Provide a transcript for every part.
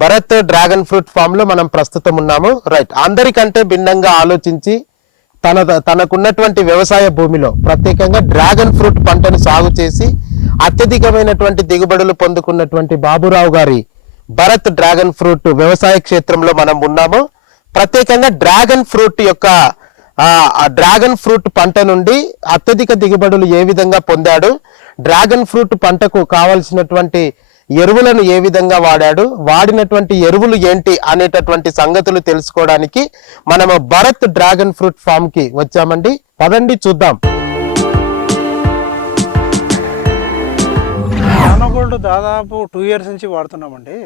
Bharat dragon fruit form లో మనం ప్రస్తుతం ఉన్నాము. రైట్, అందరికంటే భిన్నంగా ఆలోచించి తనకున్నటువంటి వ్యవసాయ భూమిలో ప్రత్యేకంగా డ్రాగన్ ఫ్రూట్ పంటను సాగు చేసి అత్యధికమైనటువంటి దిగుబడులు పొందుకున్నటువంటి బాబురావు గారి భరత్ డ్రాగన్ ఫ్రూట్ వ్యవసాయ క్షేత్రంలో మనం ఉన్నాము. ప్రత్యేకంగా డ్రాగన్ ఫ్రూట్ పంట నుండి అత్యధిక దిగుబడులు ఏ విధంగా పొందాడు, డ్రాగన్ ఫ్రూట్ పంటకు కావలసినటువంటి ఎరువులను ఏ విధంగా వాడాడు, వాడినటువంటి ఎరువులు ఏంటి అనేటటువంటి సంగతులు తెలుసుకోవడానికి మనము భరత్ డ్రాగన్ ఫ్రూట్ ఫామ్ కి వచ్చామండి. పదండి చూద్దాం. నానోగోల్డ్ దాదాపు 2 years నుంచి వాడుతున్నామండి.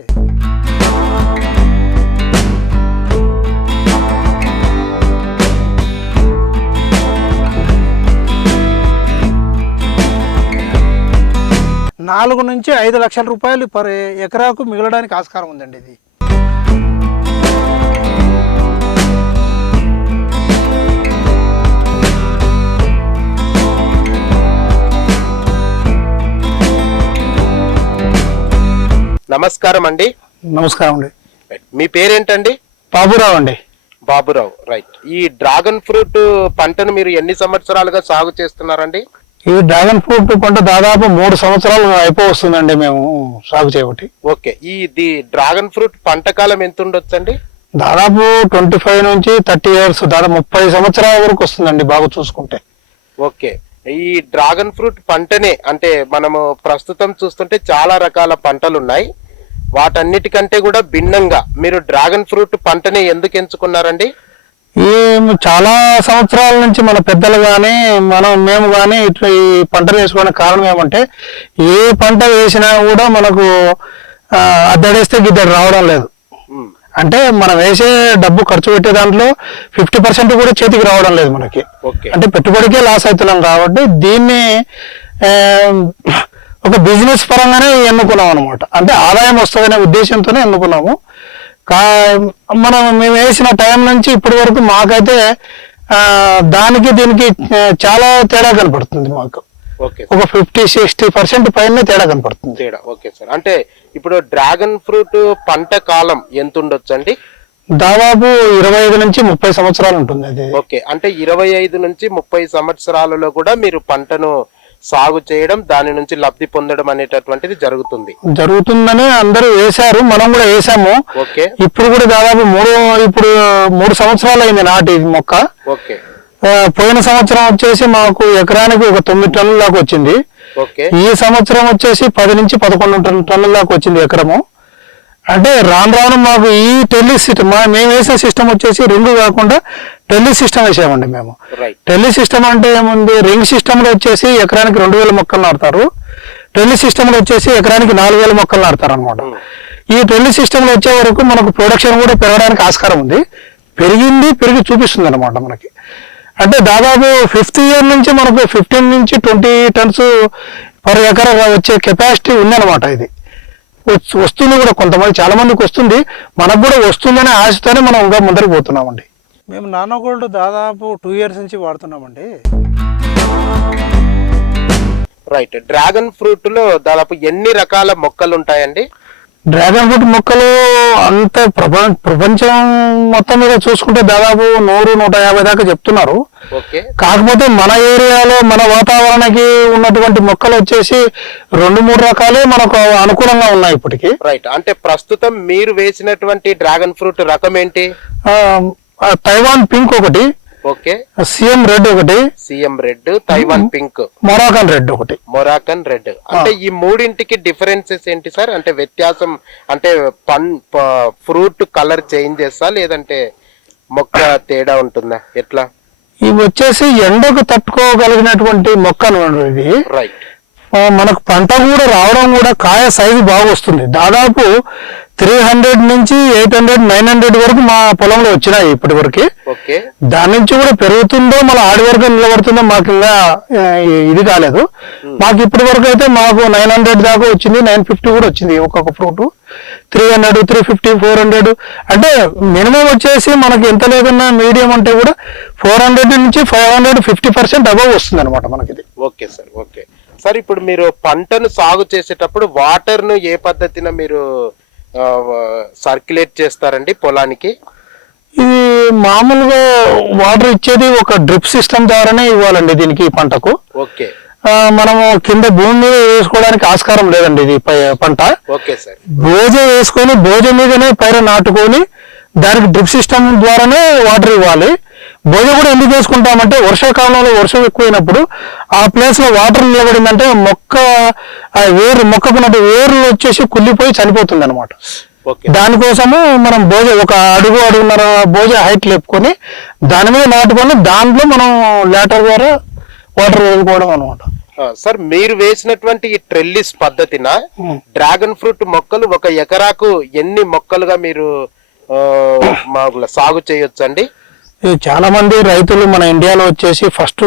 $4 నుంచి 5 లక్షల రూపాయలు పర్ ఎకరాకు మిగలడానికి ఆస్కారం ఉందండి. ఇది నమస్కారం అండి. నమస్కారం అండి. మీ పేరేంటండి? బాబురావు అండి. బాబురావు, రైట్. ఈ డ్రాగన్ ఫ్రూట్ పంటను మీరు ఎన్ని సంవత్సరాలుగా సాగు చేస్తున్నారండి? ఈ డ్రాగన్ ఫ్రూట్ పంట దాదాపు 3 సంవత్సరాలు అయిపోవస్తుందండి మేము సాగు చేయబట్టి. ఓకే, ఈ డ్రాగన్ ఫ్రూట్ పంట కాలం ఎంత ఉండొచ్చండి? దాదాపు 25 నుంచి 30 years, దాదాపు 30 సంవత్సరాల వరకు వస్తుందండి బాగా చూసుకుంటే. ఓకే, ఈ డ్రాగన్ ఫ్రూట్ పంటనే అంటే మనము ప్రస్తుతం చూస్తుంటే చాలా రకాల పంటలు ఉన్నాయి. వాటన్నిటికంటే కూడా భిన్నంగా మీరు డ్రాగన్ ఫ్రూట్ పంటనే ఎందుకు ఎంచుకున్నారండి? ఈ చాలా సంవత్సరాల నుంచి మన పెద్దలు కానీ మేము కానీ ఇట్లా ఈ పంటలు వేసుకోవడానికి కారణం ఏమంటే, ఏ పంట వేసినా కూడా మనకు అద్దడేస్తే గిద్దడు రావడం లేదు. అంటే మనం వేసే డబ్బు ఖర్చు పెట్టే దాంట్లో 50% కూడా చేతికి రావడం లేదు మనకి. అంటే పెట్టుబడికే లాస్ అవుతున్నాం కాబట్టి దీన్ని ఒక బిజినెస్ పరంగానే ఎన్నుకున్నాం అనమాట. అంటే ఆదాయం వస్తుందనే ఉద్దేశంతోనే ఎన్నుకున్నాము. మేము వేసిన టైం నుంచి ఇప్పటి వరకు మాకైతే దానికి దీనికి చాలా తేడా కనపడుతుంది. మాకు ఒక 50-60% పైన తేడా కనపడుతుంది. ఓకే సార్, అంటే ఇప్పుడు డ్రాగన్ ఫ్రూట్ పంట కాలం ఎంత ఉండొచ్చు అండి? దాదాపు 25 నుంచి 30 సంవత్సరాలు ఉంటుంది అది. ఓకే, అంటే 25 నుంచి 30 సంవత్సరాలలో కూడా మీరు పంటను సాగు చేయడం, దాని నుంచి లబ్ధి పొందడం అనేటటువంటిది జరుగుతుందని అందరూ వేశారు, మనం కూడా వేసాము. ఓకే, ఇప్పుడు కూడా దాదాపు 3 సంవత్సరాలు అయింది నాటి మొక్క. ఓకే, పోయిన సంవత్సరం వచ్చేసి మాకు ఎకరానికి ఒక 9 టన్నుల దాకా వచ్చింది. ఈ సంవత్సరం వచ్చేసి 10 నుంచి 11 టన్నుల దాకా వచ్చింది ఎకరము. అంటే రాను మాకు ఈ టెల్లి సిస్టమ్ మేము వేసిన సిస్టమ్ వచ్చేసి రింగ్ కాకుండా టెల్లి సిస్టమ్ వేసామండి మేము. టెల్లి సిస్టమ్ అంటే ఏముంది, రింగ్ సిస్టమ్ లో వచ్చేసి ఎకరానికి 2000 మొక్కలు నాటుతారు, టెల్లి సిస్టమ్ లో వచ్చేసి ఎకరానికి 4000 మొక్కలు నాటుతారు అనమాట. ఈ టెల్లి సిస్టమ్ లో వచ్చే వరకు మనకు ప్రొడక్షన్ కూడా పెరగడానికి ఆస్కారం ఉంది. పెరిగి చూపిస్తుంది అనమాట మనకి. అంటే దాదాపు 5th year నుంచి మనకు 15 నుంచి 20 tons పర్ ఎకరా వచ్చే కెపాసిటీ ఉందన్నమాట. ఇది వస్తుంది కూడా, కొంతమంది చాలా మందికి వస్తుంది, మనకు కూడా వస్తుందనే ఆశతోనే మనం ఇంకా ముందరికి పోతున్నామండి. మేము నానోగోల్డ్ దాదాపు 2 years నుంచి వాడుతున్నామండి. రైట్, డ్రాగన్ ఫ్రూట్ లో దాదాపు ఎన్ని రకాల మొక్కలు ఉంటాయండి? డ్రాగన్ ఫ్రూట్ మొక్కలు అంత ప్రపంచం మొత్తం మీద చూసుకుంటే దాదాపు 100-150 దాకా చెప్తున్నారు. కాకపోతే మన ఏరియాలో మన వాతావరణానికి ఉన్నటువంటి మొక్కలు వచ్చేసి 2-3 రకాలే మనకు అనుకూలంగా ఉన్నాయి ఇప్పటికి. రైట్, అంటే ప్రస్తుతం మీరు వేసినటువంటి డ్రాగన్ ఫ్రూట్ రకం ఏంటి? తైవాన్ పింక్ ఒకటి, ఓకే, సిఎం రెడ్ ఒకటి, తైవాన్ పింక్, మొరాకన్ రెడ్. అంటే ఈ మూడింటికి డిఫరెన్సెస్ ఏంటి సార్? అంటే వ్యత్యాసం అంటే ఫ్రూట్ కలర్ చేంజెస్ లేదంటే మొక్క తేడా ఉంటుందా, ఎట్లా? ఇవి వచ్చేసి ఎండకు తట్టుకోగలిగినటువంటి మొక్క అనమాట ఇది. రైట్, మనకు పంట కూడా రావడం కూడా కాయ సైజు బాగా వస్తుంది. దాదాపు 300 నుంచి 800-900 వరకు మా పొలంలో వచ్చినాయి ఇప్పటి వరకు. దాని నుంచి కూడా పెరుగుతుందో మళ్ళీ ఆడి వరకు నిలబడుతుందో మాకు ఇంకా ఇది కాలేదు. మాకు ఇప్పటి వరకు అయితే మాకు 900 దాకా వచ్చింది, 950 కూడా వచ్చింది ఒక్కొక్క ఫ్రూట్. 300, 350, 400 అంటే మినిమం వచ్చేసి మనకి ఎంత లేదన్నా మీడియం అంటే కూడా 400 నుంచి 500, 50% అబవ్ వస్తుంది అనమాట మనకి ఇది. Okay sir, okay sir. ఇప్పుడు మీరు పంటను సాగు చేసేటప్పుడు వాటర్ ను ఏ పద్ధతిన మీరు సర్క్యులేట్ చేస్తారండి పొలానికి? ఇది మామూలుగా వాటర్ ఇచ్చేది ఒక డ్రిప్ సిస్టమ్ ద్వారానే ఇవ్వాలండి దీనికి, ఈ పంటకు. ఓకే. మనము కింద భూమి మీద వేసుకోవడానికి ఆస్కారం లేదండి ఇది పంట. Okay sir. బోజ వేసుకొని బోజ మీదనే పైన నాటుకొని దానికి డ్రిప్ సిస్టమ్ ద్వారానే వాటర్ ఇవ్వాలి. బోజ కూడా ఎందుకు వేసుకుంటామంటే వర్షాకాలంలో వర్షం ఎక్కువైనప్పుడు ఆ ప్లేస్ లో వాటర్ నిలబడిందంటే మొక్కకున్నట్టు వేర్లు వచ్చేసి కుళ్ళిపోయి చనిపోతుంది అనమాట. దానికోసము మనం బోజ ఒక అడుగున్నర బోజ హైట్ లేపుకొని దాని మీద నాటుకొని దాంట్లో మనం లేటర్ ద్వారా వాటర్ వేసుకోవడం అనమాట. సార్, మీరు వేసినటువంటి ఈ ట్రెల్లిస్ పద్ధతిన డ్రాగన్ ఫ్రూట్ మొక్కలు ఒక ఎకరాకు ఎన్ని మొక్కలుగా మీరు సాగు చేయొచ్చండి? చాలా మంది రైతులు మన ఇండియాలో వచ్చేసి ఫస్ట్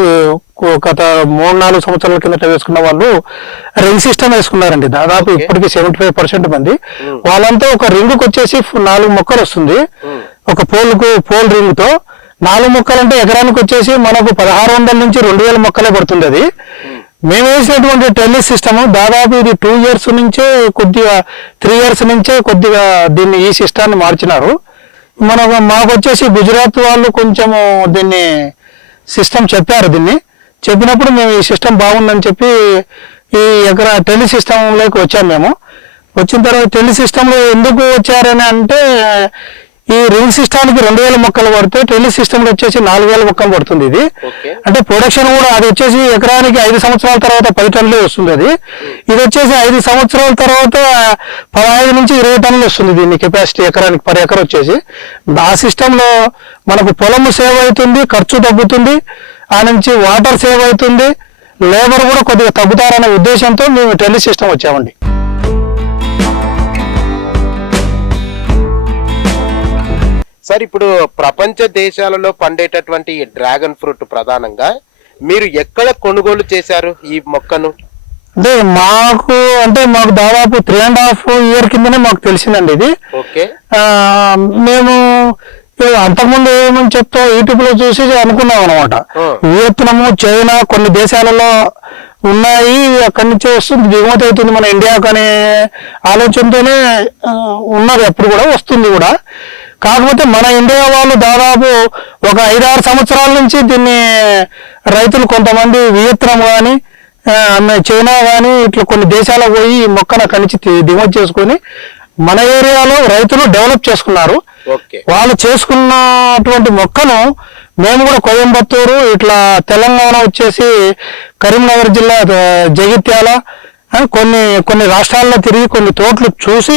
గత 3-4 సంవత్సరాల కిందట వేసుకున్న వాళ్ళు రింగ్ సిస్టమ్ వేసుకున్నారండి. దాదాపు ఇప్పటికి 75% మంది. వాళ్ళంతా ఒక రింగుకి వచ్చేసి 4 మొక్కలు వస్తుంది. ఒక పోల్ రింగ్ తో 4 మొక్కలు అంటే ఎకరానికి వచ్చేసి మనకు 1600 నుంచి 2000 మొక్కలే పడుతుంది. అది మేము వేసినటువంటి టెల్లిస్ సిస్టమ్ దాదాపు ఇది 2 years నుంచే కొద్దిగా 3 years నుంచే కొద్దిగా ఈ సిస్టాన్ని మార్చినారు. మాకు వచ్చేసి గుజరాత్ వాళ్ళు కొంచెము దీన్ని సిస్టమ్ చెప్పారు. చెప్పినప్పుడు మేము ఈ సిస్టమ్ బాగుందని చెప్పి ఈ టెలి సిస్టంలోకి వచ్చాము. మేము వచ్చిన తర్వాత టెలి సిస్టంలో ఎందుకు వచ్చారని అంటే ఈ రింగ్ సిస్టానికి 2000 మొక్కలు పడితే టెలి సిస్టంలో వచ్చేసి 4000 మొక్కలు పడుతుంది. ఇది అంటే ప్రొడక్షన్ కూడా అది వచ్చేసి ఎకరానికి 5 సంవత్సరాల తర్వాత 10 టన్నులే వస్తుంది. ఇది వచ్చేసి 5 సంవత్సరాల తర్వాత 15 నుంచి 20 టన్నులు వస్తుంది. దీని కెపాసిటీ ఎకరానికి పర్ ఎకర్ వచ్చేసి. ఆ సిస్టంలో మనకు పొలము సేవ్ అవుతుంది, ఖర్చు తగ్గుతుంది, ఆ నుంచి వాటర్ సేవ్ అవుతుంది, లేబర్ కూడా కొద్దిగా తగ్గుతారనే ఉద్దేశంతో మేము టెలి సిస్టమ్ వచ్చామండి. సార్, ఇప్పుడు ప్రపంచ దేశాలలో పండేటటువంటి ఈ డ్రాగన్ ఫ్రూట్ ప్రధానంగా మీరు ఎక్కడ కొనుగోలు చేశారు ఈ మొక్కను? మాకు దాదాపు 3.5 years కిందనే మాకు తెలిసిందండి ఇది. ఓకే. మేము అంతకుముందు ఏమని చెప్తా యూట్యూబ్ లో చూసి అనుకున్నాం అనమాట. వియత్నాము, చైనా కొన్ని దేశాలలో ఉన్నాయి, అక్కడి నుంచే వస్తుంది, దిగుమతి అవుతుంది మన ఇండియాకు అనే ఆలోచనతోనే ఉన్నది. అప్పుడు కూడా వస్తుంది కూడా. కాకపోతే మన ఇండియా వాళ్ళు దాదాపు ఒక 5-6 సంవత్సరాల నుంచి దీన్ని రైతులు కొంతమంది వియత్నాం కానీ చైనా కానీ ఇట్లా కొన్ని దేశాలకు పోయి ఈ మొక్కను అక్కడి నుంచి దిగుమతి చేసుకొని మన ఏరియాలో రైతులు డెవలప్ చేసుకున్నారు. వాళ్ళు చేసుకున్నటువంటి మొక్కను మేము కూడా కోయంబత్తూరు, ఇట్లా తెలంగాణ వచ్చేసి కరీంనగర్ జిల్లా జగిత్యాల కొన్ని రాష్ట్రాల్లో తిరిగి కొన్ని తోటలు చూసి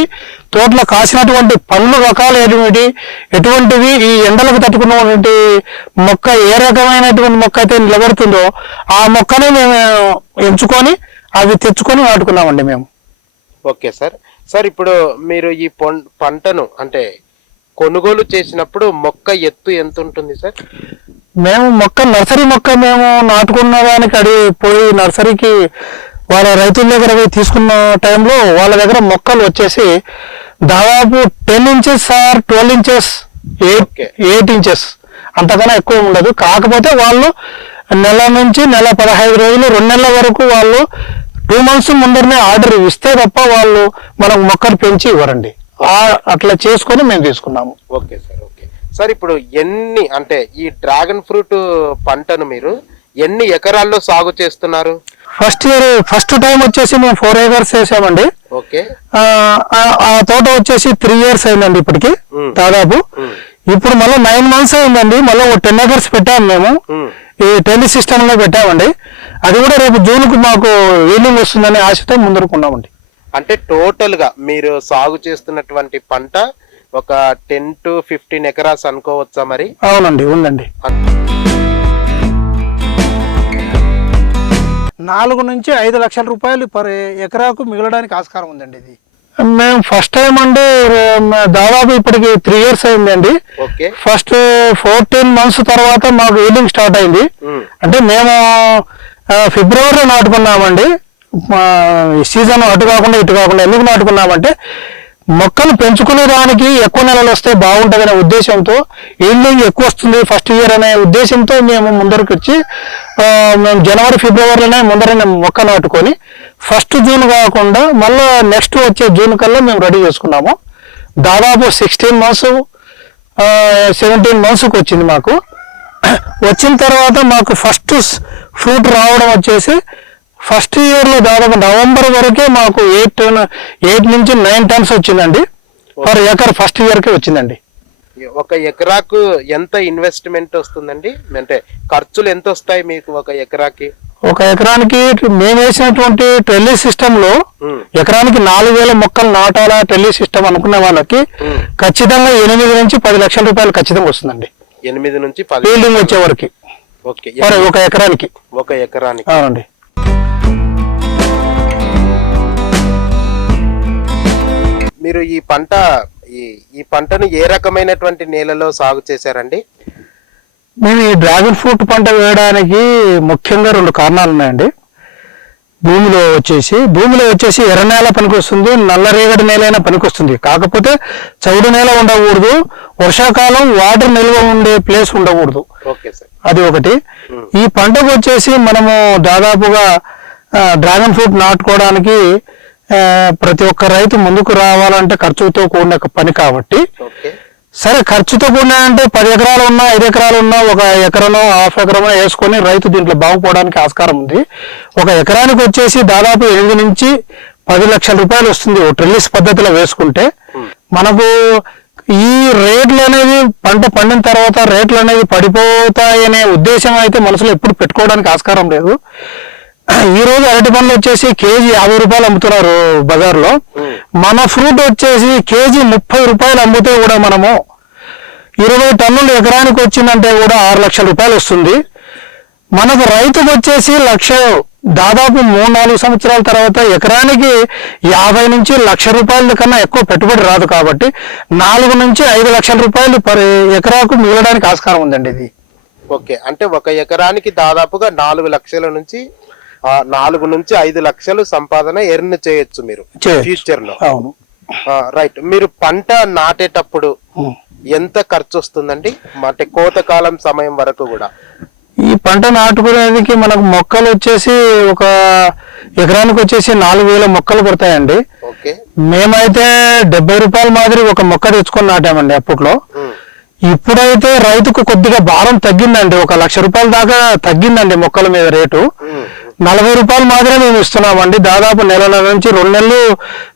తోటలో కాసినటువంటి పండ్లు రకాలు ఎటువంటివి ఈ ఎండలకు తట్టుకున్నటువంటి మొక్క ఏ రకమైనటువంటి మొక్క అయితే నిలబడుతుందో ఆ మొక్కనే మేము ఎంచుకొని అవి తెచ్చుకొని నాటుకున్నామండి మేము. Okay sir. సార్, ఇప్పుడు మీరు ఈ పంటను అంటే కొనుగోలు చేసినప్పుడు మొక్క ఎత్తు ఎంత ఉంటుంది సార్? మేము నర్సరీ మొక్క మేము నాటుకున్న దానికి పోయి నర్సరీకి వాళ్ళ రైతుల దగ్గర తీసుకున్న టైంలో వాళ్ళ దగ్గర మొక్కలు వచ్చేసి దాదాపు 10 inches or 12 inches, 8 inches అంతకన్నా ఎక్కువ ఉండదు. కాకపోతే వాళ్ళు నెల నుంచి నెల 15 రోజులు 2 నెలల వరకు వాళ్ళు 2 months ముందరనే ఆర్డర్ ఇస్తే తప్ప వాళ్ళు మనకు మొక్కలు పెంచి ఇవ్వరండి. అట్లా చేసుకొని మేము తీసుకున్నాము. Okay sir. ఓకే సార్, ఇప్పుడు ఈ డ్రాగన్ ఫ్రూట్ పంటను మీరు ఎన్ని ఎకరాల్లో సాగు చేస్తున్నారు? ఫస్ట్ టైం వచ్చేసి మేము 4 acres వేసామండి. ఓకే. ఆ తోట వచ్చేసి 3 years అయిందండి ఇప్పటికి దాదాపు. ఇప్పుడు మళ్ళీ 9 months అయిందండి. మళ్ళీ 10 acres పెట్టాము మేము. ఈ టెలి సిస్టమ్ లో పెట్టామండి. అది కూడా రేపు జూన్కు మాకు ఈల్డింగ్ వస్తుందనే ఆశతో ముందుకున్నామండి. అంటే టోటల్ గా మీరు సాగు చేస్తున్నటువంటి పంట ఒక 10 to 15 acres అనుకోవచ్చా మరి? అవునండి, ఉందండి. 4 నుంచి 5 లక్షల రూపాయలు పర్ ఎకరాకు మిగలడానికి ఆస్కారం ఉందండి. ఇది మేము ఫస్ట్ టైం అండి దాదాపు ఇప్పటికి 3 years అయిందండి. ఫస్ట్ 14 months తర్వాత మాకు ఈల్డింగ్ స్టార్ట్ అయింది. అంటే మేము ఫిబ్రవరిలో నాటుకున్నామండి. సీజన్ అటు కాకుండా ఇటు కాకుండా ఎందుకు నాటుకున్నామంటే మొక్కలు పెంచుకునే దానికి ఎక్కువ నెలలు వస్తే బాగుంటుంది అనే ఉద్దేశంతో, ఈల్డింగ్ ఎక్కువ వస్తుంది ఫస్ట్ ఇయర్ అనే ఉద్దేశంతో మేము ముందరకు వచ్చి మేము జనవరి ఫిబ్రవరిలోనే ముందరనే మొక్క నాటుకొని 1st June కాకుండా మళ్ళీ నెక్స్ట్ వచ్చే జూన్ కల్లా మేము రెడీ చేసుకున్నాము. దాదాపు 16 months 17 monthsకి వచ్చింది మాకు. వచ్చిన తర్వాత మాకు ఫస్ట్ ఫ్రూట్ రావడం వచ్చేసి ఫస్ట్ ఇయర్లో దాదాపు నవంబర్ వరకే మాకు 8 నుంచి 9 tons వచ్చిందండి పర్ ఎకర్. ఫస్ట్ ఇయర్కే వచ్చిందండి. ఒక ఎకరాకు ఎంత ఇన్వెస్ట్మెంట్ వస్తుందండి? అంటే ఖర్చులు ఎంత వస్తాయి మీకు ఒక ఎకరాకి? ఒక ఎకరానికి మేము వేసినటువంటి ట్రెల్లీ సిస్టమ్ లో ఎకరానికి 4000 మొక్కలు నాటాలా ట్రెల్లీ సిస్టమ్ అనుకున్న వాళ్ళకి ఖచ్చితంగా 8 నుంచి 10 లక్షల రూపాయలు ఖచ్చితంగా వస్తుందండి. 8 నుంచి 10 ఫీల్డింగ్ వచ్చే వరకు ఒక ఎకరానికి. ఒక ఎకరానికి. అవునండి. మీరు ఈ పంటను ఏ రకమైనటువంటి నేలలో సాగు చేశారండి? మేము ఈ డ్రాగన్ ఫ్రూట్ పంట వేయడానికి ముఖ్యంగా 2 కారణాలు ఉన్నాయండి. భూమిలో వచ్చేసి ఎర్ర నేల పనికొస్తుంది, నల్లరేగడి నేల అయినా పనికొస్తుంది. కాకపోతే చౌడు నేల ఉండకూడదు, వర్షాకాలం వాటర్ నిల్వ ఉండే ప్లేస్ ఉండకూడదు. అది ఒకటి. ఈ పంటకు వచ్చేసి మనము దాదాపుగా డ్రాగన్ ఫ్రూట్ నాటుకోవడానికి ప్రతి ఒక్క రైతు ముందుకు రావాలంటే ఖర్చుతో కూడిన పని కాబట్టి, సరే ఖర్చుతో కూడిన అంటే 10 ఎకరాలు ఉన్నా 5 ఎకరాలు ఉన్నా ఒక ఎకరనో హాఫ్ ఎకరమో వేసుకొని రైతు దీంట్లో బాగుపోవడానికి ఆస్కారం ఉంది. ఒక ఎకరానికి వచ్చేసి దాదాపు 8 నుంచి 10 లక్షల రూపాయలు వస్తుంది ట్రెల్లిస్ పద్ధతిలో వేసుకుంటే. మనకు ఈ రేట్లు అనేది పంట పండిన తర్వాత రేట్లు అనేది పడిపోతాయనే ఉద్దేశం అయితే మనసులో ఎప్పుడు పెట్టుకోవడానికి ఆస్కారం లేదు. ఈ రోజు అరటి పండ్లు వచ్చేసి కేజీ 50 రూపాయలు అమ్ముతున్నారు బజార్లో. మన ఫ్రూట్ వచ్చేసి కేజీ 30 రూపాయలు అమ్మితే కూడా మనము 20 టన్నులు ఎకరానికి వచ్చిందంటే కూడా 6 లక్షల రూపాయలు వస్తుంది. మనకు రైతుకు వచ్చేసి దాదాపు 3-4 సంవత్సరాల తర్వాత ఎకరానికి 50 నుంచి 1 లక్ష రూపాయల కన్నా ఎక్కువ పెట్టుబడి రాదు. కాబట్టి 4 నుంచి 5 లక్షల రూపాయలు పర్ ఎకరాకు మిగలడానికి ఆస్కారం ఉందండి ఇది. ఓకే, అంటే ఒక ఎకరానికి దాదాపుగా 4 లక్షల నుంచి 4 నుంచి 5 లక్షలు సంపాదన ఎర్న్ చేయొచ్చు మీరు ఫ్యూచర్ లో. అవును, రైట్. మీరు పంట నాటేటప్పుడు ఎంత ఖర్చు వస్తుందండి? అంటే కోతకాలం సమయం వరకు కూడా ఈ పంట నాటుకునేందుకు మనకు మొక్కలు వచ్చేసి ఒక ఎకరానికి వచ్చేసి 4000 మొక్కలు పడతాయండి. మేమైతే 70 రూపాయల మాదిరి ఒక మొక్క తెచ్చుకొని నాటామండి అప్పట్లో. ఇప్పుడైతే రైతుకు కొద్దిగా భారం తగ్గిందండి, 1 లక్ష రూపాయల దాకా తగ్గిందండి మొక్కల మీద రేటు. 40 రూపాయలు మాత్రమే మేము ఇస్తున్నామండి. దాదాపు నెల నుంచి 2 నెలలు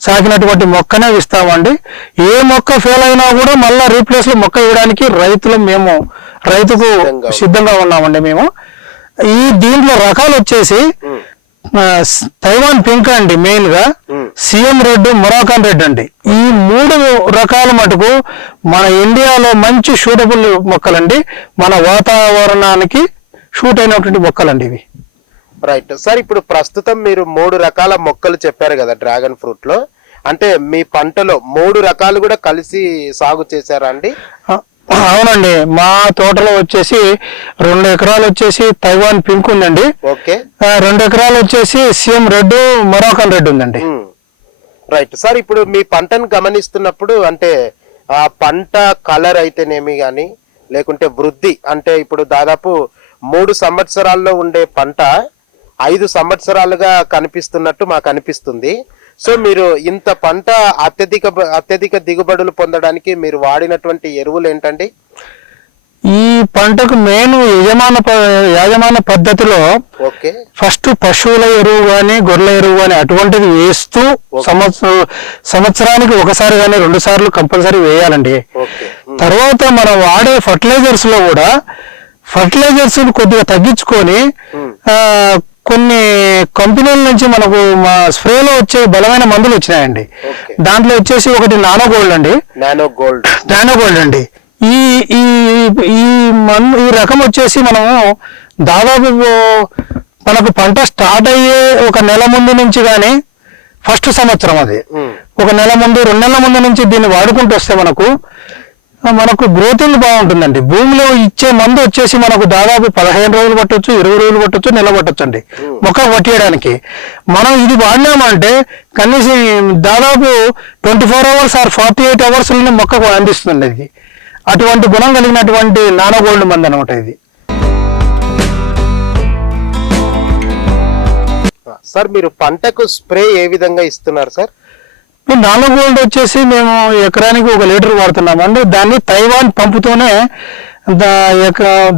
సాగినటువంటి మొక్కనే ఇస్తామండి. ఏ మొక్క ఫెయిల్ అయినా కూడా మళ్ళా రీప్లేస్ లో మొక్క ఇవ్వడానికి రైతుకు సిద్ధంగా ఉన్నామండి మేము. దీంట్లో రకాలు వచ్చేసి తైవాన్ పింక్ అండి, మెయిన్ గా సిఎం రెడ్, మొరాకాన్ రెడ్ అండి. ఈ 3 రకాల మటుకు మన ఇండియాలో మంచి షూటబుల్ మొక్కలండి, మన వాతావరణానికి షూట్ అయినటువంటి మొక్కలండి ఇవి. రైట్ సార్, ఇప్పుడు ప్రస్తుతం మీరు 3 రకాల మొక్కలు చెప్పారు కదా డ్రాగన్ ఫ్రూట్ లో. అంటే మీ పంటలో 3 రకాలు కూడా కలిసి సాగు చేశారా అండి? అవునండి, మా తోటలో వచ్చేసి 2 ఎకరాలు వచ్చేసి తైవాన్ పింక్ ఉందండి. ఓకే. 2 ఎకరాలు వచ్చేసి సిఎం రెడ్, మొరాకాన్ రెడ్ ఉందండి. రైట్ సార్, ఇప్పుడు మీ పంటను గమనిస్తున్నప్పుడు అంటే ఆ పంట కలర్ అయితేనేమి గాని లేకుంటే వృద్ధి, అంటే ఇప్పుడు దాదాపు 3 సంవత్సరాల్లో ఉండే పంట 5 సంవత్సరాలుగా కనిపిస్తున్నట్టు మాకు అనిపిస్తుంది. సో మీరు ఇంత పంట అత్యధిక దిగుబడులు పొందడానికి మీరు వాడినటువంటి ఎరువులు ఏంటండి? ఈ పంటకు మెయిన్ యాజమాన్య పద్ధతిలో ఫస్ట్ పశువుల ఎరువు గాని గొర్రెల ఎరువు గాని అటువంటిది వేస్తూ సంవత్సరానికి ఒకసారి గానీ 2 సార్లు కంపల్సరీ వేయాలండి. తర్వాత మనం వాడే ఫర్టిలైజర్స్ లో కూడా ఫర్టిలైజర్స్ కొద్దిగా తగ్గించుకొని కొన్ని కంపెనీల నుంచి మనకు మా స్ప్రేలో వచ్చే బలమైన మందులు వచ్చినాయండి. దాంట్లో వచ్చేసి ఒకటి నానో గోల్డ్ అండి. ఈ రకం వచ్చేసి మనము దాదాపు మనకు పంట స్టార్ట్ అయ్యే 1 నెల ముందు నుంచి గాని ఫస్ట్ సంవత్సరం అది 1 నెల ముందు 2 నెలల ముందు నుంచి దీన్ని వాడుకుంటూ వస్తే మనకు గ్రోతింగ్ బాగుంటుందండి. భూమిలో ఇచ్చే మందు వచ్చేసి మనకు దాదాపు 15 రోజులు పట్టొచ్చు, 20 రోజులు పట్టొచ్చు, నెల పట్టొచ్చు అండి మొక్క పట్టేయడానికి. మనం ఇది వాడినామంటే కనీసం దాదాపు 24 అవర్స్ ఆర్ 48 అవర్స్ మొక్కకు అందిస్తుంది. ఇది అటువంటి గుణం కలిగినటువంటి నానో గోల్డ్ మందు అనమాట ఇది. సార్ మీరు పంటకు స్ప్రే ఏ విధంగా ఇస్తున్నారు సార్? ఇప్పుడు నానో గోల్డ్ వచ్చేసి మేము ఎకరానికి 1 లీటర్ వాడుతున్నాం అండి. దాన్ని తైవాన్ పంపుతోనే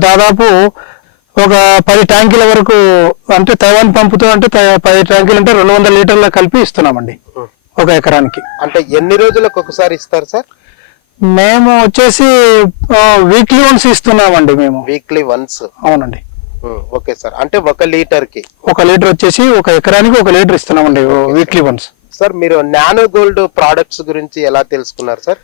దాదాపు ఒక 10 ట్యాంకుల వరకు, అంటే తైవాన్ పంపుతో అంటే 10 ట్యాంకులు అంటే 200 లీటర్ల కలిపి ఇస్తున్నామండి 1 ఎకరానికి. అంటే ఎన్ని రోజులకు ఒకసారి ఇస్తారు సార్? మేము వచ్చేసి వీక్లీ వన్స్ ఇస్తున్నామండి. మేము వీక్లీ వన్స్. అవునండి. Okay sir. అంటే 1 లీటర్కి 1 లీటర్ వచ్చేసి 1 ఎకరానికి 1 లీటర్ ఇస్తున్నామండి వీక్లీ వన్స్. సార్ మీరు నానో గోల్డ్ ప్రోడక్ట్స్ గురించి ఎలా తెలుసుకున్నారు సార్?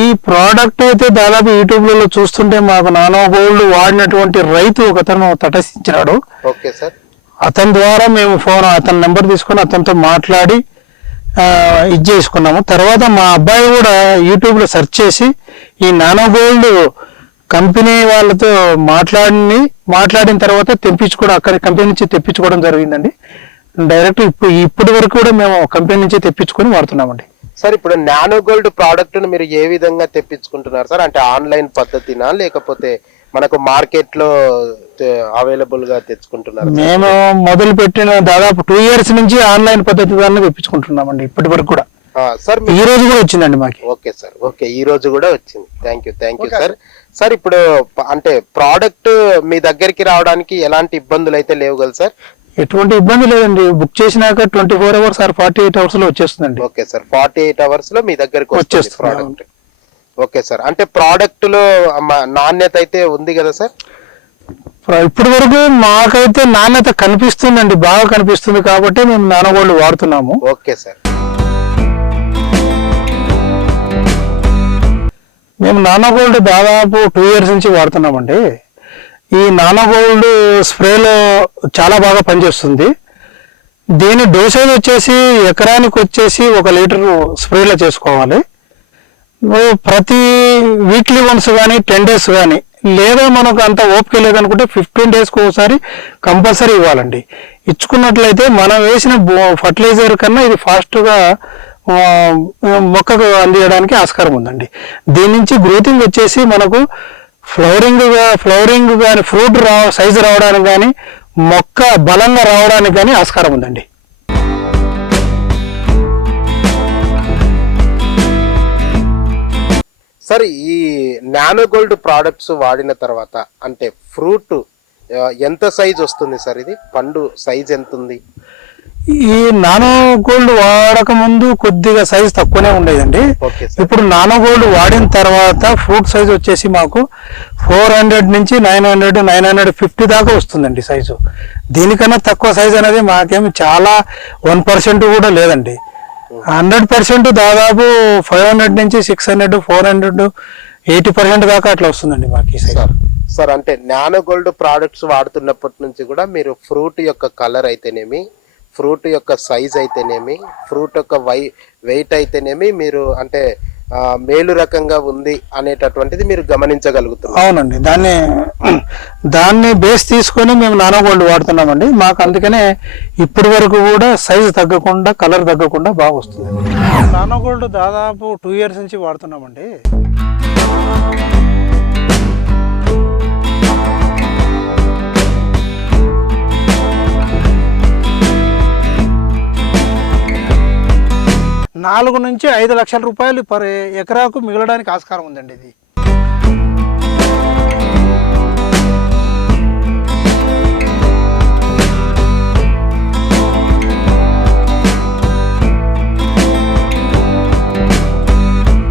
ఈ ప్రోడక్ట్ అయితే దాదాపు యూట్యూబ్లలో చూస్తుంటే మాకు నానో గోల్డ్ వాడినటువంటి రైతు ఒకతను తటస్థించినాడు. Okay sir. అతని ద్వారా మేము అతని నెంబర్ తీసుకొని అతనితో మాట్లాడి ఇది చేసుకున్నాము. తర్వాత మా అబ్బాయి కూడా యూట్యూబ్లో సెర్చ్ చేసి ఈ నానో గోల్డ్ కంపెనీ వాళ్ళతో మాట్లాడిన తర్వాత తెప్పించుకోవడం, అక్కడ కంపెనీ నుంచి తెప్పించుకోవడం జరిగిందండి. డైరెక్ట్ ఇప్పటి వరకు కూడా మేము కంపెనీ నుంచి తెప్పించుకొని వాడుతున్నామండి. సార్ ఇప్పుడు నానో గోల్డ్ ప్రోడక్ట్ ను మీరు ఏ విధంగా తెప్పించుకుంటున్నారు సార్? అంటే ఆన్లైన్ పద్ధతినా లేకపోతే మనకు మార్కెట్ లో అవైలబుల్ గా తెచ్చుకుంటున్నారు? మేము మొదలు పెట్టిన దాదాపు 2 years నుంచి ఆన్లైన్ పద్ధతి ద్వారా తెప్పించుకుంటున్నామండి ఇప్పటి వరకు కూడా. సార్ ఈ రోజు కూడా వచ్చిందండి మాకు. Okay sir. ఓకే, ఈ రోజు కూడా వచ్చింది. Thank you sir. సార్ ఇప్పుడు అంటే ప్రోడక్ట్ మీ దగ్గరికి రావడానికి ఎలాంటి ఇబ్బందులు అయితే లేవు కదా సార్? ఎటువంటి ఇబ్బంది లేదండి. బుక్ చేసినాక 24 hours or 48 hours లో వచ్చేస్తుందండి. Okay sir. 48 hours లో మీ దగ్గరికి వచ్చేస్తుంది ప్రోడక్ట్. Okay sir. అంటే ప్రోడక్ట్ లో నాణ్యత అయితే ఉంది కదా సార్? ఇప్పటి వరకు మాకైతే నాణ్యత కనిపిస్తుందండి, బాగా కనిపిస్తుంది కాబట్టి మేము నానో గోల్డ్ వాడుతున్నాము. Okay sir. మేము నానో గోల్డ్ దాదాపు 2 years నుంచి వాడుతున్నామండి. ఈ నానో గోల్డ్ స్ప్రేలో చాలా బాగా పనిచేస్తుంది. దీని డోసేజ్ వచ్చేసి ఎకరానికి వచ్చేసి 1 లీటర్ స్ప్రేలో చేసుకోవాలి. ప్రతి వీక్లీ వన్స్ కానీ 10 days కానీ, లేదా మనకు అంత ఓపిక లేదనుకుంటే 15 days ఒకసారి కంపల్సరీ ఇవ్వాలండి. ఇచ్చుకున్నట్లయితే మనం వేసిన ఫర్టిలైజర్ కన్నా ఇది ఫాస్ట్గా మొక్కకు అందించడానికి ఆస్కారం ఉందండి. దీని నుంచి గ్రోతింగ్ వచ్చేసి మనకు ఫ్లవరింగ్ కానీ, ఫ్రూట్ సైజు రావడానికి కానీ, మొక్క బలంగా రావడానికి కానీ ఆస్కారం ఉందండి. సార్ ఈ నానో గోల్డ్ ప్రోడక్ట్స్ వాడిన తర్వాత అంటే ఫ్రూట్ ఎంత సైజ్ వస్తుంది సార్? ఇది పండు సైజ్ ఎంత ఉంది? ఈ నానో గోల్డ్ వాడక ముందు కొద్దిగా సైజ్ తక్కువనే ఉండేదండి. ఇప్పుడు నానో గోల్డ్ వాడిన తర్వాత ఫ్రూట్ సైజ్ వచ్చేసి మాకు 400 నుంచి 950 దాకా వస్తుందండి సైజు. దీనికన్నా తక్కువ సైజ్ అనేది మాకేమి చాలా 1% కూడా లేదండి. 100% దాదాపు 500 నుంచి 600, 400, 80% దాకా అట్లా వస్తుందండి మాకు ఈ సైజ్. సార్ అంటే నానో గోల్డ్ ప్రోడక్ట్స్ వాడుతున్నప్పటి నుంచి కూడా మీరు ఫ్రూట్ యొక్క కలర్ అయితేనేమి, ఫ్రూట్ యొక్క సైజ్ అయితేనేమి, ఫ్రూట్ యొక్క వెయిట్ అయితేనేమి మీరు అంటే మేలు రకంగా ఉంది అనేటటువంటిది మీరు గమనించగలుగుతున్నారు. అవునండి. దాన్ని బేస్ తీసుకొని మేము నానో గోల్డ్ వాడుతున్నామండి. మాకు అందుకనే ఇప్పటి వరకు కూడా సైజు తగ్గకుండా, కలర్ తగ్గకుండా బాగా వస్తుంది. నానో గోల్డ్ దాదాపు 2 years నుంచి వాడుతున్నామండి. $4 నుంచి 5 లక్షల రూపాయలు పర్ ఎకరాకు మిగలడానికి ఆస్కారం ఉందండి. ఇది